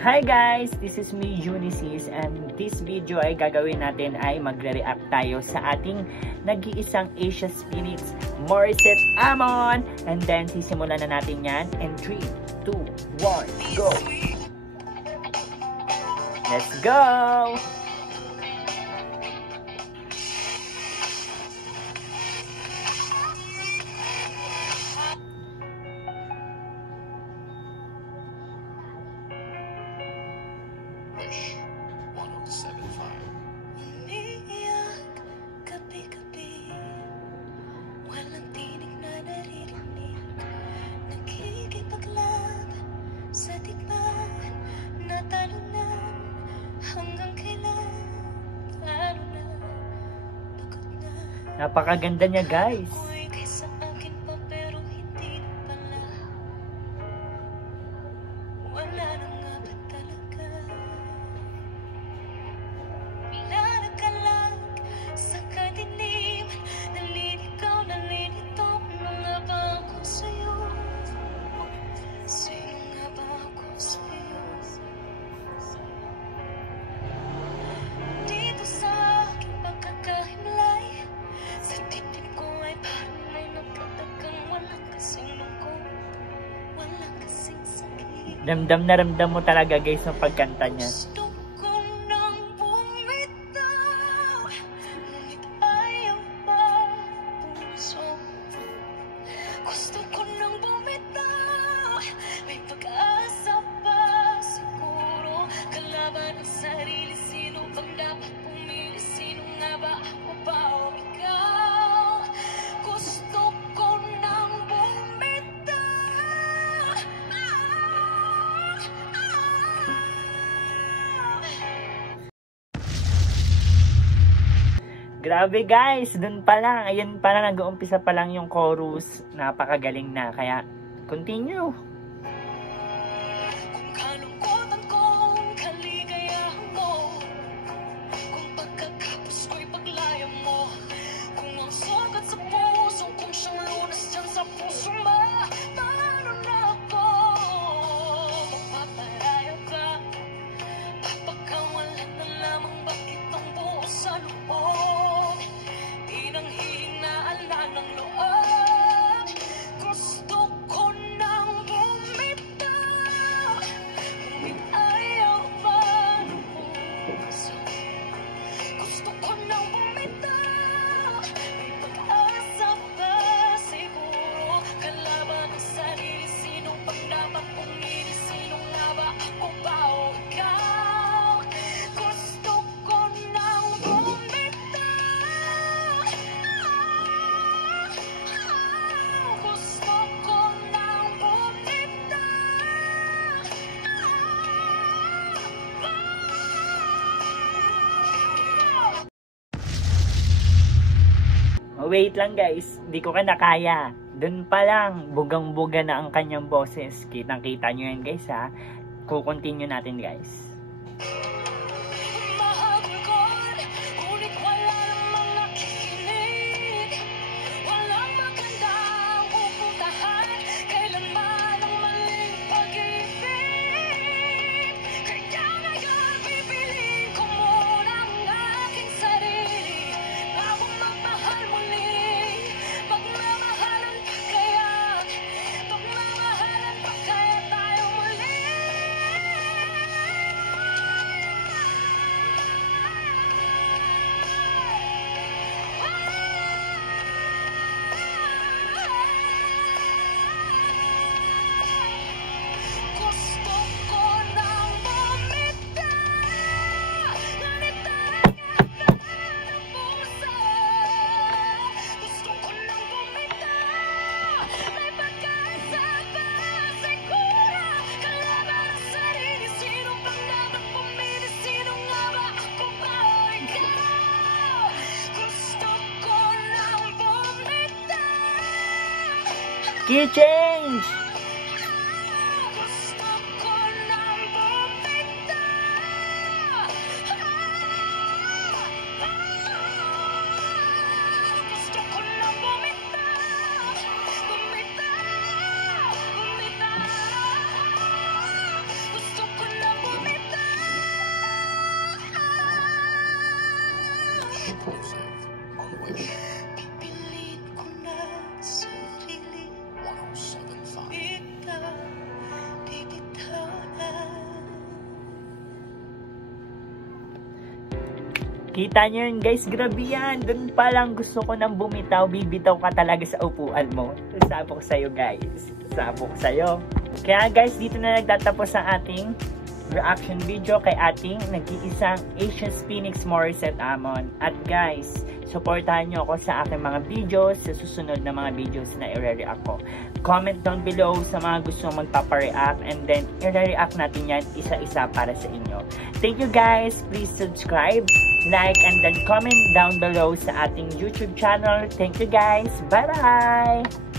Hi guys! This is me, Unicis, and this video ay gagawin natin ay magre-react tayo sa ating nag-iisang Asia Spirits, Morissette Amon! And then, sisimulan na natin yan in 3, 2, 1, go! Let's go! Napakaganda niya, guys. Ramdam na ramdam mo talaga, guys, yung pagkanta niya. Grabe, guys, dun pa lang, ayun pa lang, nag-uumpisa pa lang yung chorus, napakagaling na, kaya continue. Kung kalungkutan kong kaligayahan mo, kung pagkakapos ko'y paglaya mo, kung ang sugat sa puso, kung siyang lunas dyan sa puso mo, paano na ako mapaparaya ka? Papagkawalan na lamang ba itong buo sa loob? Wait lang, guys, di ko kinakaya. Dun pa lang, bugang-buga na ang kanyang boses. Kitang-kita nyo yan, guys, ha. Kukontinue natin, guys. Key change! Impulsive, unleash. Pipilit ko na sarili. 1075. Ikaw, di bitaw na. Kita nyo yun guys, grabe yan. Doon pa lang gusto ko nang bumitaw, bibitaw ka talaga sa upuan mo. Sabi ko sa'yo guys. Sabi ko sa'yo. Kaya guys, dito na nagtatapos ang ating reaction video kay ating nag-iisang Asia's Phoenix Morissette Amon. At guys, supportahan nyo ako sa aking mga videos, sa susunod na mga videos na i-react ko. Comment down below sa mga gusto magpapareact, and then i-react natin yan isa-isa para sa inyo. Thank you guys. Please subscribe, like, and then comment down below sa ating YouTube channel. Thank you guys. Bye-bye!